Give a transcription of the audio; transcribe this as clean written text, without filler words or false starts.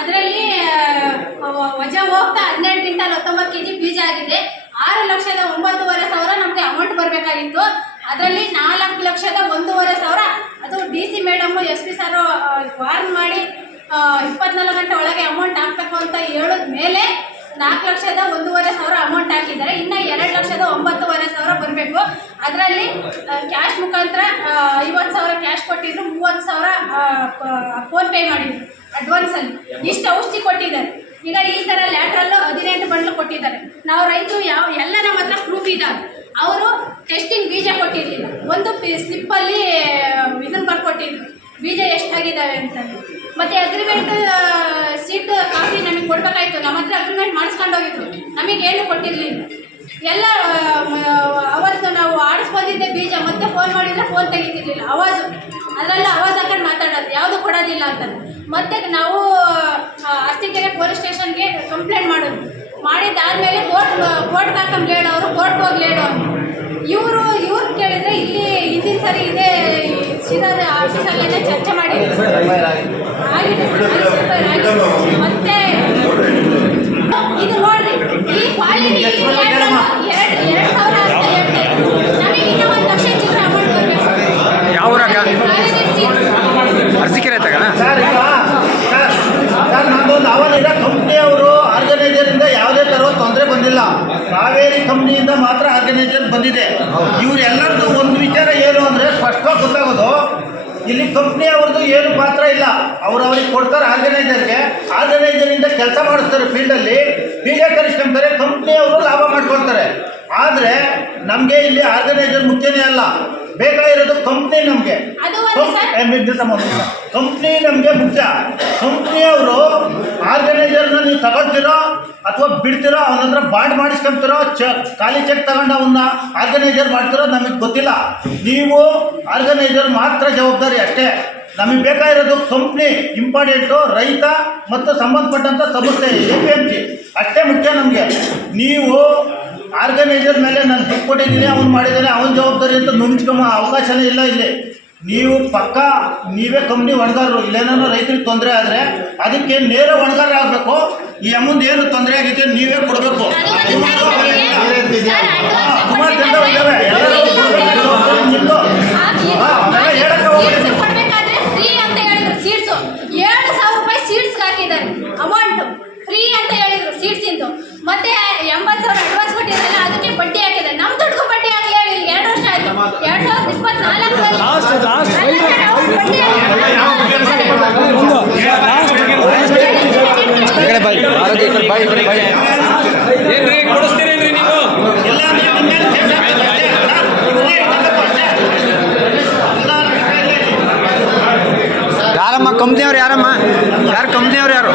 ಅದರಲ್ಲಿ ವಜಾ ಹೋಗ್ತಾ 12 ಕ್ವಿಂಟಲ್ 19 ಕೆಜಿ ಬೀಜ ಆಗಿದೆ. 6,09,500 ನಮಗೆ ಅಮೌಂಟ್ ಬರಬೇಕಾಗಿತ್ತು. ಅದರಲ್ಲಿ 4,01,500 ಅದು DC madam SP sir warn ಮಾಡಿ 24 ಗಂಟೆ ಒಳಗೆ ಅಮೌಂಟ್ ಹಾಕಬೇಕು ಅಂತ ಹೇಳಿದ ಮೇಲೆ 4,01,500 ಅಮೌಂಟ್ ಹಾಕಿದ್ದಾರೆ. ಇನ್ನು 2,09,500 ಬರಬೇಕು. ಅದರಲ್ಲಿ ಕ್ಯಾಶ್ ಮುಖಾಂತರ 50,000 ಕ್ಯಾಶ್ ಕೊಟ್ಟಿದ್ರು, 30,000 ಫೋನ್ಪೇ ಮಾಡಿದ್ರು ಅಡ್ವಾನ್ಸಲ್ಲಿ. ಇಷ್ಟು ಔಷಧಿ ಕೊಟ್ಟಿದ್ದಾರೆ. ಈಗ ಈ ಥರ ಲ್ಯಾಟ್ರಲ್ಲು 18 ಬಂಡ್ಲು ಕೊಟ್ಟಿದ್ದಾರೆ. ನಾವು ರೈತರು ಎಲ್ಲ ನಮ್ಮ ಹತ್ರ ಪ್ರೂಫ್ ಇದ್ದಾವೆ. ಅವರು ಟೆಸ್ಟಿಂಗ್ ಬೀಜ ಕೊಟ್ಟಿರಲಿಲ್ಲ, ಒಂದು ಸ್ಲಿಪ್ಪಲ್ಲಿ ಇದನ್ನು ಬರ್ಕೊಟ್ಟಿದ್ರು ಬೀಜ ಎಷ್ಟಾಗಿದ್ದಾವೆ ಅಂತ. ಮತ್ತು ಅಗ್ರಿಮೆಂಟ್ ಸೀಟ್ ಕಾಪಿ ನಮಗೆ ಕೊಡಬೇಕಾಯ್ತು. ನಮ್ಮ ಹತ್ರ ಅಗ್ರಿಮೆಂಟ್ ಮಾಡಿಸ್ಕೊಂಡು ಹೋಗಿದ್ರು, ನಮಗೇನು ಕೊಟ್ಟಿರಲಿಲ್ಲ. ಎಲ್ಲ ಅವತ್ತು ನಾವು ಆಡಿಸ್ಕೊಂಡಿದ್ದೆ ಬೀಜ, ಮತ್ತೆ ಫೋನ್ ಮಾಡಿದರೆ ಫೋನ್ ತೆಗಿತಿರ್ಲಿಲ್ಲ, ಆವಾಜು ಅದರೆಲ್ಲ ಆವಾಜ್ ಹಾಕೊಂಡು ಮಾತಾಡೋದು, ಯಾವುದು ಕೊಡೋದಿಲ್ಲ ಅಂತ. ಮತ್ತು ನಾವು ಅರಸೀಕೆರೆ ಪೊಲೀಸ್ ಸ್ಟೇಷನ್ಗೆ ಕಂಪ್ಲೇಂಟ್ ಮಾಡೋದು. ಮಾಡಿದ್ದಾದಮೇಲೆ ಕೋರ್ಟ್ಗೆ ಹಾಕೊಂಡು ಹೇಳೋ, ಅವರು ಕೋರ್ಟ್ಗೆ ಹೋಗಿ ಹೇಳೋ ಅಂತ. ಇವ್ರು ಕೇಳಿದರೆ ಇಲ್ಲಿ ಹಿಂದಿನ ಸರಿ ಇದೇ ಸೀದಾದ ಆಫೀಸಲ್ಲೇ ಚರ್ಚೆ ಮಾಡಿದ್ರು ಆಗಿದೆ. ಮತ್ತೆ ಇದು ನೋಡ್ರಿ, ಈ ಕ್ವಾಲಿಟಿ 2,000 ಅಂತ ಹೇಳ್ತೇವೆ. ನಮಗೆ ಇನ್ನೂ 1,00,000 ಚಿಲ್ಲರೆ ಅಮೌಂಟ್ ಬರಬೇಕು. ಯಾವ ಅರಸೀಕೆರೆ ತಗೋಣ ಸರ್. ನಮ್ಮದೊಂದು ಅವನಿಗ ಕಂಪ್ನಿಯವರು ಆರ್ಗನೈಸರಿಂದ ಯಾವುದೇ ಥರ ತೊಂದರೆ ಬಂದಿಲ್ಲ. ಕಾವೇರಿ ಕಂಪ್ನಿಯಿಂದ ಮಾತ್ರ ಆರ್ಗನೈಸರ್ ಬಂದಿದೆ. ಇವರೆಲ್ಲರದ್ದು ಒಂದು ವಿಚಾರ ಏನು ಅಂದರೆ ಸ್ಪಷ್ಟವಾಗಿ ಗೊತ್ತಾಗೋದು, ಇಲ್ಲಿ ಕಂಪ್ನಿ ಅವ್ರದ್ದು ಏನು ಪಾತ್ರ ಇಲ್ಲ. ಅವ್ರಿಗೆ ಕೊಡ್ತಾರೆ ಆರ್ಗನೈಸರ್ಗೆ, ಆರ್ಗನೈಸರಿಂದ ಕೆಲಸ ಮಾಡಿಸ್ತಾರೆ, ಫೀಲ್ಡಲ್ಲಿ ಬೀಜ ಕರಿಸ್ಕೊಂತಾರೆ, ಕಂಪ್ನಿಯವರು ಲಾಭ ಮಾಡ್ಕೊಳ್ತಾರೆ. ಆದರೆ ನಮಗೆ ಇಲ್ಲಿ ಆರ್ಗನೈಸರ್ ಮುಖ್ಯನೇ ಅಲ್ಲ, ಬೇಕಾಗಿರೋದು ಕಂಪ್ನಿ. ನಮಗೆ ಕಂಪ್ನಿ ನಮಗೆ ಮುಖ್ಯ. ಕಂಪ್ನಿಯವರು ಆರ್ಗನೈಸರ್ನ ನೀವು ತಗೊಳ್ತಿರೋ ಅಥವಾ ಬಿಡ್ತಿರೋ, ಅವನ ಹತ್ರ ಬಾಂಡ್ ಮಾಡಿಸ್ಕೊಂತಿರೋ, ಖಾಲಿ ಚೆಕ್ ತಗೊಂಡು ಅವನ್ನ ಆರ್ಗನೈಸರ್ ಮಾಡ್ತಿರೋ ನಮಗೆ ಗೊತ್ತಿಲ್ಲ. ನೀವು ಆರ್ಗನೈಸರ್ ಮಾತ್ರ ಜವಾಬ್ದಾರಿ ಅಷ್ಟೇ. ನಮಗೆ ಬೇಕಾಗಿರೋದು ಕಂಪ್ನಿ ಇಂಪಾರ್ಟೆಂಟು, ರೈತ ಮತ್ತು ಸಂಬಂಧಪಟ್ಟಂಥ ಸಂಸ್ಥೆ APMC ಅಷ್ಟೇ ಮುಖ್ಯ ನಮಗೆ. ನೀವು ಆರ್ಗನೈಸರ್ ಮೇಲೆ ನಾನು ದುಡ್ಡು ಕೊಟ್ಟಿದ್ದೀನಿ, ಅವ್ನು ಮಾಡಿದ್ದಾನೆ, ಅವನ ಜವಾಬ್ದಾರಿ ಅಂತ ನುಂಚ್ಕೊಂಬ ಅವಕಾಶನೇ ಇಲ್ಲ ಇಲ್ಲಿ. ನೀವು ಪಕ್ಕಾ ನೀವೇ ಕಂಪ್ನಿ ಹೊಣೆಗಾರರು. ಇಲ್ಲೇನೋ ರೈತರಿಗೆ ತೊಂದರೆ ಆದರೆ ಅದಕ್ಕೆ ನೇರ ಹೊಣೆಗಾರ ಆಗಬೇಕು. ಈ ಅಮೌಂಟ್ ಏನು ತೊಂದರೆ ಆಗಿದೆ ನೀವೇ ಕೊಡಬೇಕು. ಸುಮಾರು ಜನ ಇದ್ದಾವೆ, ಎಲ್ಲರೂ ನಿಂತು ಹೇಳಕ್ಕೆ ಹೋಗ್ಬೇಕು. ಫ್ರೀ ಅಂತ ಹೇಳಿದ್ರು ಸೀಡ್ಸು, 7,000 ರೂಪಾಯಿ ಸೀಡ್ಸ್ಗೆ ಹಾಕಿದ್ದಾರೆ ಅಮೌಂಟು. ಫ್ರೀ ಅಂತ ಹೇಳಿದ್ರು ಸೀಡ್ಸಿಂದು. ಮತ್ತೆ 80,000 ಅಡ್ವಾನ್ಸ್ ಕೊಟ್ಟಿದ್ರಲ್ಲ, ಅದಕ್ಕೆ ಬಡ್ಡಿ ಹಾಕಿದ್ದಾರೆ. ನಮ್ಮ ದುಡ್ಡು ಬಡ್ಡಿ ಹಾಕಿ 2 ವರ್ಷ ಆಯಿತು. 2024 ಕೊಡಿಸ್ತೀರೇನ್ರಿ ನೀವು? ಯಾರಮ್ಮ ಕಂಪ್ನಿಯವ್ರು? ಯಾರು ಕಂಪ್ನಿಯವ್ರು? ಯಾರು